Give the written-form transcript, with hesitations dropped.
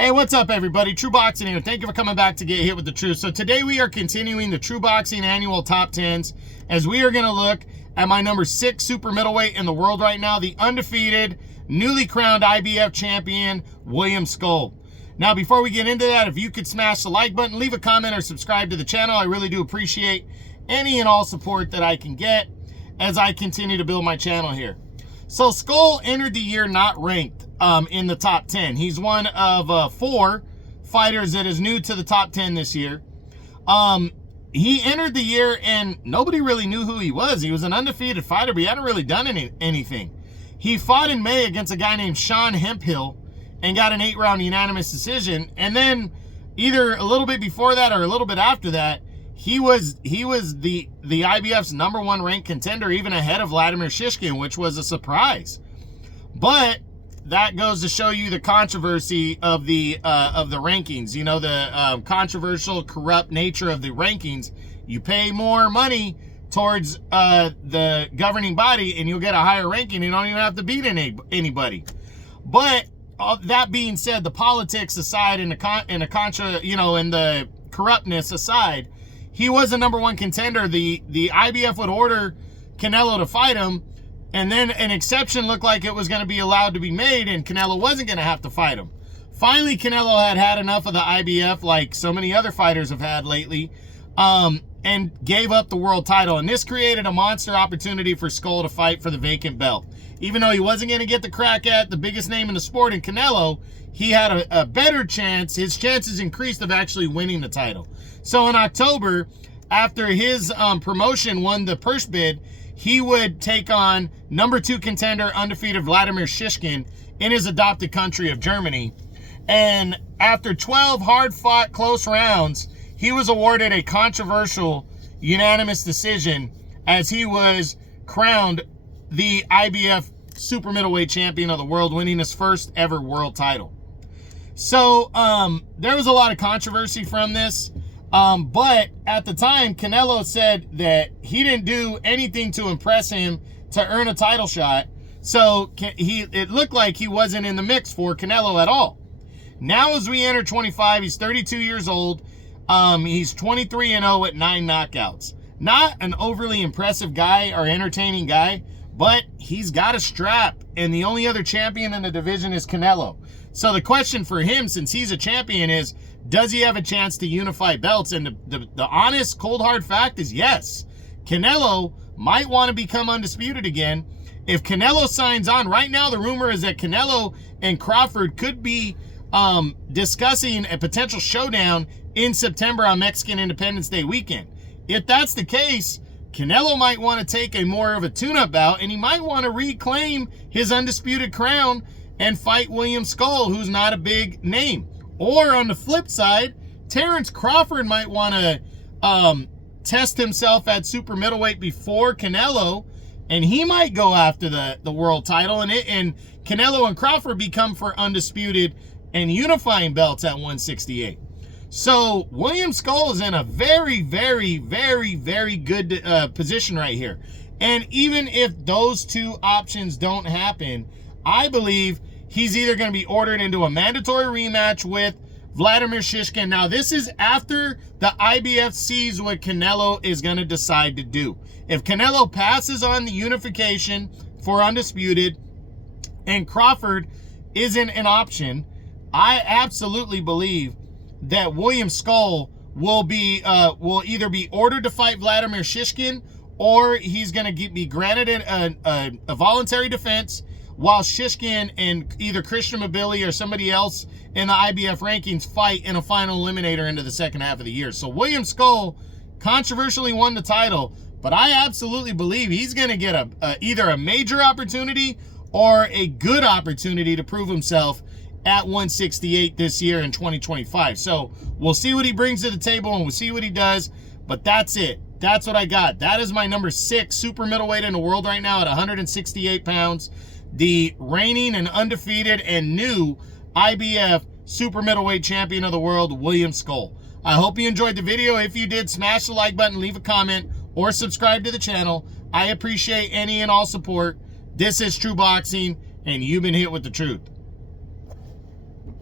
Hey, what's up, everybody? True Boxing here. Thank you for coming back to Get Hit with the Truth. So today we are continuing the True Boxing annual top 10s as we are going to look at my number 6 super middleweight in the world right now, the undefeated, newly crowned IBF champion, William Scull. Now, before we get into that, if you could smash the like button, leave a comment, or subscribe to the channel, I really do appreciate any and all support that I can get as I continue to build my channel here. So Scull entered the year not ranked in the top 10. He's one of 4 fighters that is new to the top 10 this year. He entered the year and nobody really knew who he was. He was an undefeated fighter, but he hadn't really done anything. He fought in May against a guy named Sean Hemphill and got an 8-round unanimous decision. And then either a little bit before that or a little bit after that, he was the IBF's #1 ranked contender, even ahead of Vladimir Shishkin, which was a surprise. But that goes to show you the controversy of the rankings. You know, the controversial, corrupt nature of the rankings. You pay more money towards the governing body, and you'll get a higher ranking. You don't even have to beat anybody. But that being said, the politics aside, and the corruptness aside, he was a #1 contender. The IBF would order Canelo to fight him, and then an exception looked like it was going to be allowed to be made, and Canelo wasn't going to have to fight him. Finally, Canelo had enough of the IBF, like so many other fighters have had lately, and gave up the world title. And this created a monster opportunity for Scull to fight for the vacant belt. Even though he wasn't going to get the crack at the biggest name in the sport in Canelo, he had a better chance. His chances increased of actually winning the title. So in October, after his promotion won the purse bid, he would take on #2 contender, undefeated Vladimir Shishkin in his adopted country of Germany. And after 12 hard-fought close rounds, he was awarded a controversial unanimous decision as he was crowned the IBF super middleweight champion of the world, winning his first ever world title. So there was a lot of controversy from this. But at the time, Canelo said that he didn't do anything to impress him to earn a title shot. So it looked like he wasn't in the mix for Canelo at all. Now, as we enter 25, he's 32 years old. He's 23-0 at 9 knockouts. Not an overly impressive guy or entertaining guy, but he's got a strap, and the only other champion in the division is Canelo. So the question for him, since he's a champion, is does he have a chance to unify belts? And the honest, cold, hard fact is yes. Canelo might want to become undisputed again. If Canelo signs on, right now the rumor is that Canelo and Crawford could be discussing a potential showdown in September on Mexican Independence Day weekend. If that's the case, Canelo might want to take a more of a tune-up bout, and he might want to reclaim his undisputed crown and fight William Scull, who's not a big name. Or on the flip side, Terrence Crawford might want to test himself at super middleweight before Canelo, and he might go after the world title, and Canelo and Crawford become for undisputed and unifying belts at 168. So William Scull is in a very, very, very, very good position right here. And even if those two options don't happen, I believe he's either going to be ordered into a mandatory rematch with Vladimir Shishkin. Now, this is after the IBF sees what Canelo is going to decide to do. If Canelo passes on the unification for undisputed and Crawford isn't an option, I absolutely believe that William Scull will either be ordered to fight Vladimir Shishkin, or he's going to be granted a voluntary defense while Shishkin and either Christian Mabili or somebody else in the IBF rankings fight in a final eliminator into the second half of the year. So William Scull controversially won the title, but I absolutely believe he's going to get either a major opportunity or a good opportunity to prove himself at 168 this year in 2025. So we'll see what he brings to the table, and we'll see what he does. But that's it. That's what I got. That is my number 6 super middleweight in the world right now at 168 pounds. The reigning and undefeated and new IBF super middleweight champion of the world, William Scull. I hope you enjoyed the video. If you did, smash the like button, leave a comment, or subscribe to the channel. I appreciate any and all support. This is True Boxing, and you've been hit with the truth.